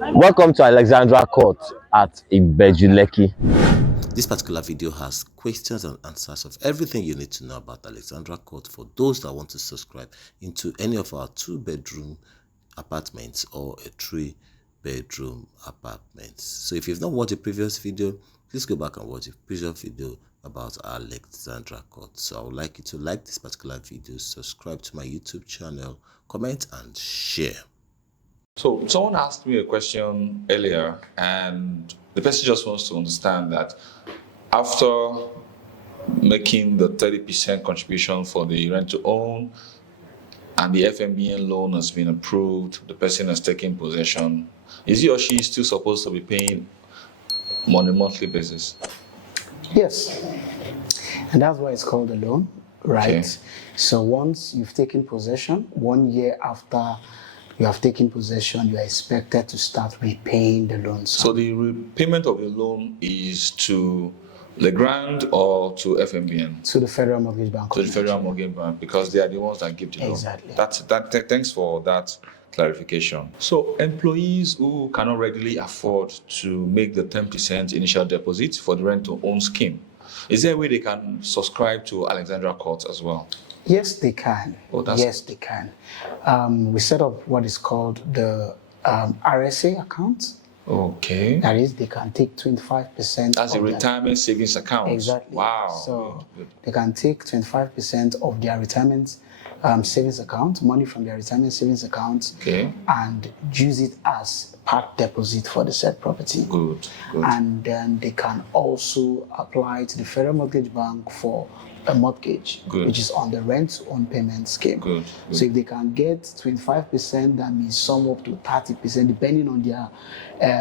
Welcome to Alexandra Court at Ibeju Lekki. This particular video has questions and answers of everything you need to know about Alexandra Court for those that want to subscribe into any of our 2-bedroom apartments or a 3-bedroom apartments. So if you've not watched a previous video, please go back and watch a previous video about Alexandra Court. So I would like you to like this particular video, subscribe to my YouTube channel, comment and share. So someone asked me a question earlier, and the person just wants to understand that after making the 30% contribution for the rent to own and the FMBN loan has been approved, the person has taken possession, is he or she still supposed to be paying on a monthly basis? Yes, and that's why it's called a loan, right? Okay. So once you've taken possession, 1 year after you have taken possession, you are expected to start repaying the loan. So the repayment of the loan is to Legrand or to FMBN? To the Federal Mortgage Bank. To the Federal Mortgage Bank, because they are the ones that give the loan. Exactly. Thanks for that clarification. So employees who cannot readily afford to make the 10% initial deposit for the rent to own scheme, is there a way they can subscribe to Alexandra Court as well? Yes, they can. Oh, yes, they can. We set up what is called the RSA account. Okay. That is, they can take 25%. That's a retirement savings account. Exactly. Wow. So good. They can take 25% of their retirement savings account, money from their retirement savings account, Okay. and use it as part deposit for the said property. Good. And then they can also apply to the Federal Mortgage Bank for a mortgage, Good. which is on the rent-to-own payment scheme. Good. So if they can get 25%, that means some up to 30%, depending on their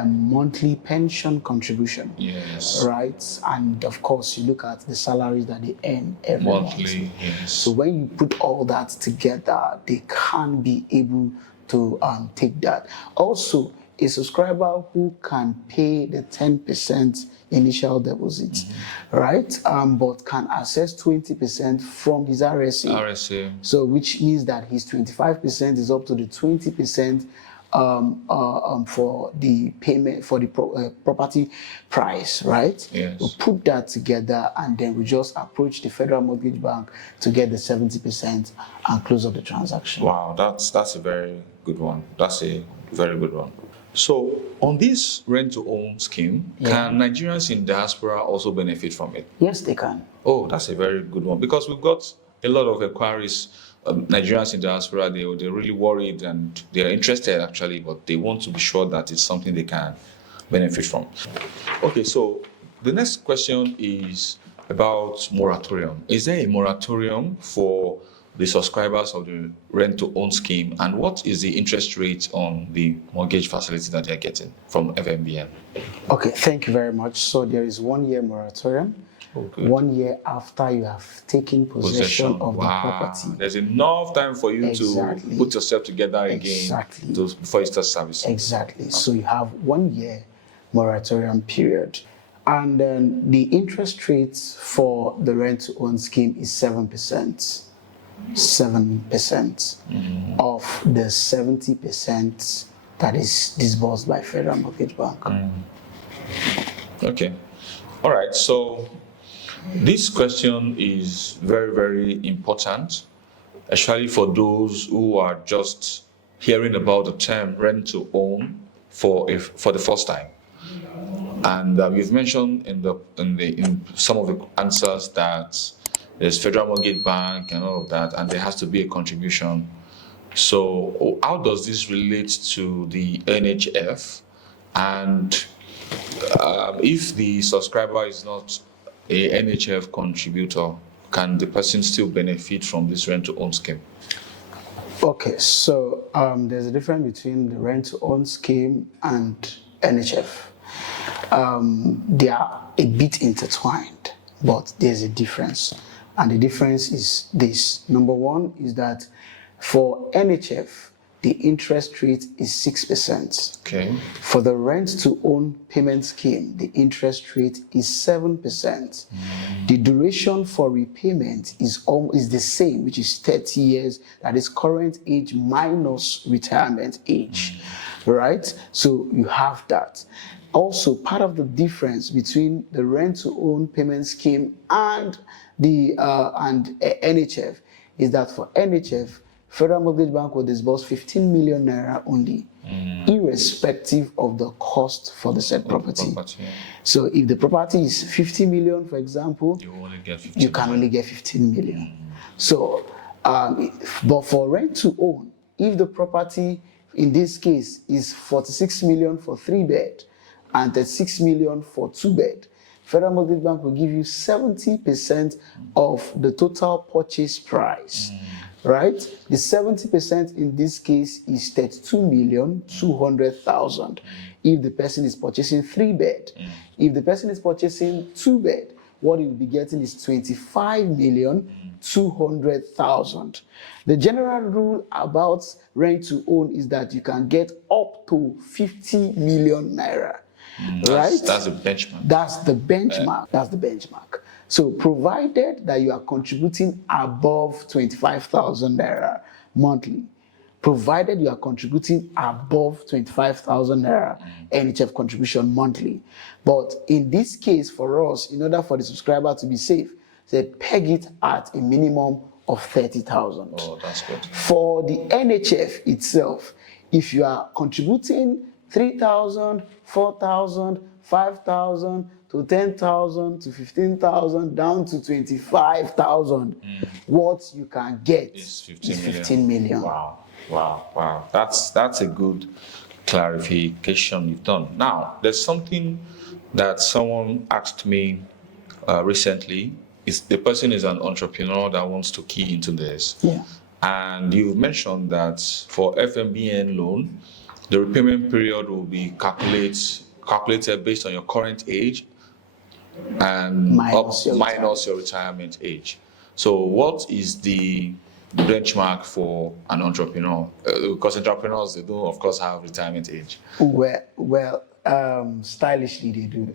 monthly pension contribution. Yes. Right? And of course, you look at the salaries that they earn every Monthly, month. yes. So when you put all that together, they can be able to take that. Also, a subscriber who can pay the 10% initial deposit, right? But can access 20% from his RSA. RSA. So which means that his 25% is up to the 20% for the payment for the property price, right? Yes. We put that together and then we just approach the Federal Mortgage Bank to get the 70% and close up the transaction. Wow, that's a very good one. That's a very good one. So on this rent-to-own scheme, can Nigerians in diaspora also benefit from it? Yes, they can. Oh, that's a very good one, because we've got a lot of inquiries. Nigerians in diaspora, they're really worried and they're interested actually, but they want to be sure that it's something they can benefit from. Okay, so the next question is about moratorium. Is there a moratorium for the subscribers of the rent-to-own scheme, and what is the interest rate on the mortgage facility that they're getting from FMBN? Okay, thank you very much. So there is 1 year moratorium. Okay. 1 year after you have taken possession of the property. There's enough time for you Exactly. to put yourself together again Exactly. before you start servicing. Exactly. So you have 1 year moratorium period. And then the interest rates for the rent-to-own scheme is 7%. 7% of the 70% that is disbursed by Federal Mortgage Bank. Okay. All right. So this question is very, very important, especially for those who are just hearing about the term rent to own for the first time. And you've mentioned in some of the answers that there's Federal Mortgage Bank and all of that, and there has to be a contribution. So how does this relate to the NHF? And if the subscriber is not a NHF contributor, can the person still benefit from this rent-to-own scheme? Okay, so there's a difference between the rent-to-own scheme and NHF. They are a bit intertwined, but there's a difference. And the difference is this. Number one is that for NHF, the interest rate is 6%. Okay. For the rent-to-own payment scheme, the interest rate is 7%. The duration for repayment is the same, which is 30 years. That is current age minus retirement age, right? So you have that. Also, part of the difference between the rent-to-own payment scheme and the NHF is that for NHF, Federal Mortgage Bank will disburse 15 million naira only, irrespective of the cost for the said property. So if the property is 50 million, for example, you can only get 15 million. So, but for rent to own, if the property in this case is 46 million for 3-bed and 36 million for 2-bed, Federal Mortgage Bank will give you 70% of the total purchase price. Right? The 70% in this case is 32,200,000 if the person is purchasing 3-bed. If the person is purchasing 2-bed, what he will be getting is 25,200,000. The general rule about rent to own is that you can get up to 50 million naira. Right? That's the benchmark. That's the benchmark. That's the benchmark. So provided that you are contributing above 25,000 naira monthly, provided you are contributing above 25,000 naira NHF contribution monthly. But in this case, for us, in order for the subscriber to be safe, they peg it at a minimum of 30,000. Oh, that's good. For the NHF itself, if you are contributing 3,000, 4,000, 5,000 to 10,000 to 15,000 down to 25,000, what you can get is 15 million. Wow. That's a good clarification you've done. Now, there's something that someone asked me recently. The person is an entrepreneur that wants to key into this. Yeah. And you mentioned that for FMBN loan, the repayment period will be calculated based on your current age and minus your retirement age. So what is the benchmark for an entrepreneur? Because entrepreneurs, they do, of course, have retirement age. Well, stylishly they do.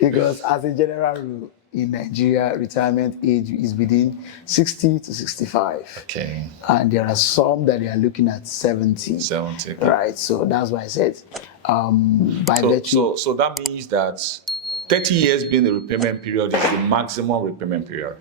Because as a general rule, in Nigeria, retirement age is within 60 to 65. Okay. And there are some that they are looking at 70. 70. Right. So that's why I said, So that means that 30 years being the repayment period is the maximum repayment period.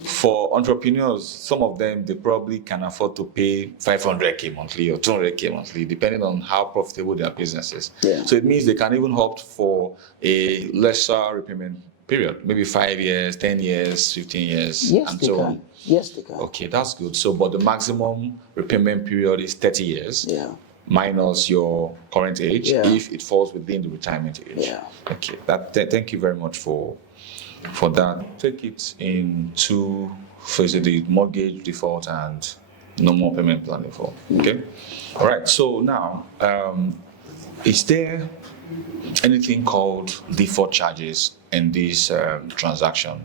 For entrepreneurs, some of them, they probably can afford to pay 500k monthly or 200k monthly, depending on how profitable their business is. Yeah. So it means they can even opt for a lesser repayment period, maybe 5 years, 10 years, 15 years, and so on. Yes, they can. Okay, that's good. So, but the maximum repayment period is 30 years. Yeah. Minus your current age, if it falls within the retirement age. Yeah. Okay. Thank you very much for that. Take it in two phases: the mortgage default and normal payment plan default. Okay. All right. So now, is there anything called default charges in this transaction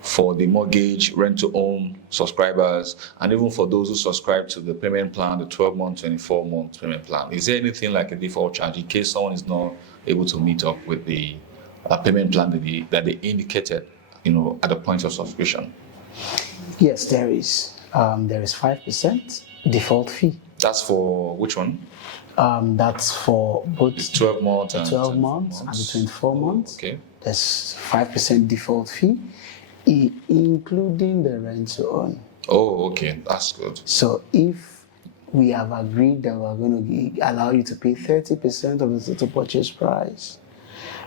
for the mortgage, rent-to-own subscribers, and even for those who subscribe to the payment plan, the 12-month, 24-month payment plan? Is there anything like a default charge in case someone is not able to meet up with the payment plan that they indicated, at the point of subscription? Yes, there is. There is 5% default fee. That's for which one? That's for both the 12 months and 12 months and the 24 months. Okay. There's 5% default fee, including the rent to own. Oh, okay, that's good. So if we have agreed that we're going to allow you to pay 30% of the total purchase price,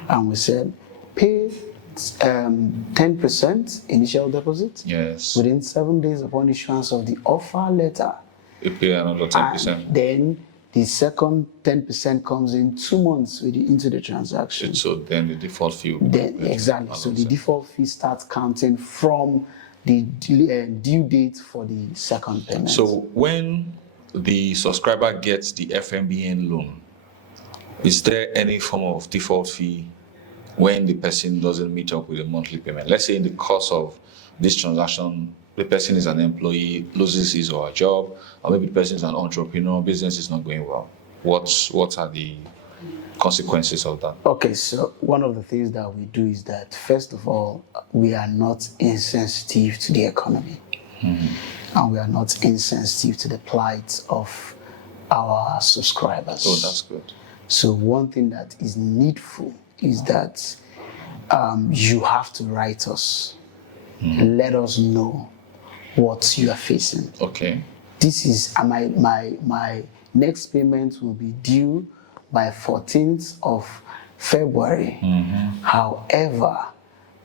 and we said pay 10% initial deposit. Yes. Within 7 days upon issuance of the offer letter, you pay another 10%. And then the second 10% comes in 2 months into the transaction. So then the default fee will exactly. So the default fee starts counting from the due date for the second payment. So when the subscriber gets the FMBN loan, is there any form of default fee when the person doesn't meet up with a monthly payment? Let's say in the course of this transaction, the person is an employee, loses his or her job, or maybe the person is an entrepreneur, business is not going well. What are the consequences of that? Okay, so one of the things that we do is that, first of all, we are not insensitive to the economy. and we are not insensitive to the plight of our subscribers. Oh, that's good. So one thing that is needful is that you have to write us. Let us know what you are facing. Okay. This is my next payment will be due by 14th of February. However,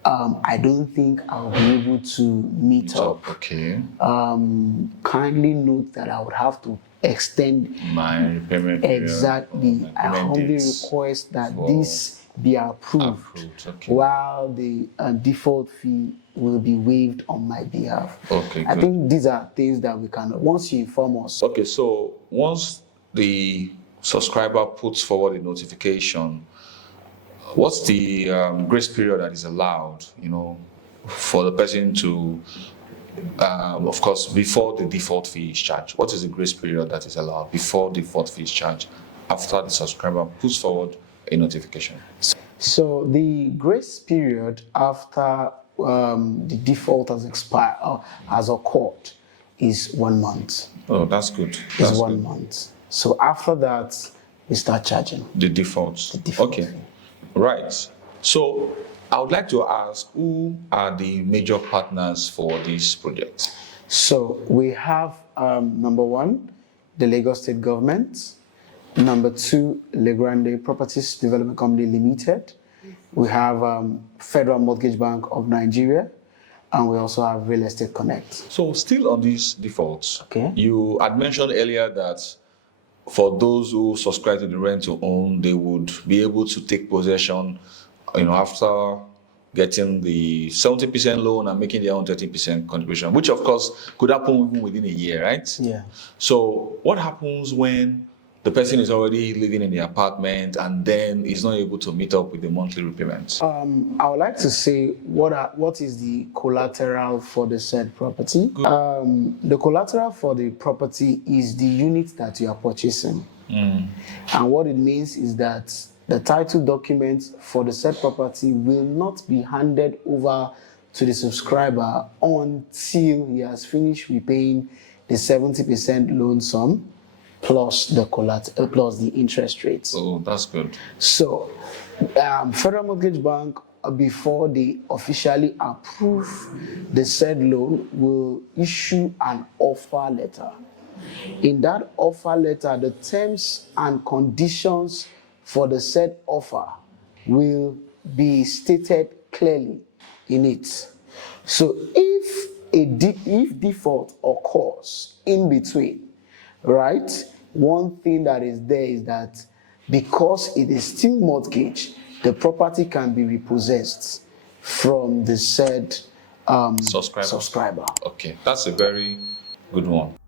I don't think I'll be able to meet up. Okay. Kindly note that I would have to extend My payment period, exactly. I humbly dates request that for this be approved. Okay. While the default fee will be waived on my behalf. Okay, I good. think these are things that we can, once you inform us. Okay, so once the subscriber puts forward a notification, what's the grace period that is allowed, for the person to, of course, before the default fee is charged? What is the grace period that is allowed before the default fee is charged after the subscriber puts forward a notification? So the grace period after the default has expired or has occurred is 1 month. Oh, that's good. Is That's 1 good. month. So after that, we start charging. The default. default Okay. fee. Right. So I would like to ask, who are the major partners for this project? So we have number 1, the Lagos State Government. Number 2, Le Grande Properties Development Company Limited. We have Federal Mortgage Bank of Nigeria, and we also have Real Estate Connect. So still on these defaults, Okay. you had mentioned earlier that for those who subscribe to the rent to own, they would be able to take possession, after getting the 70% loan and making their own 30% contribution, which of course could happen even within a year, right? Yeah. So what happens when the person is already living in the apartment and then is not able to meet up with the monthly repayments? I would like to say what is the collateral for the said property. The collateral for the property is the unit that you are purchasing. And what it means is that the title documents for the said property will not be handed over to the subscriber until he has finished repaying the 70% loan sum plus the plus the interest rates. Oh, that's good. So, Federal Mortgage Bank, before they officially approve the said loan, will issue an offer letter. In that offer letter, the terms and conditions for the said offer will be stated clearly in it. So, if default occurs in between, right? One thing that is there is that because it is still mortgage, the property can be repossessed from the said subscriber. Okay, that's a very good one.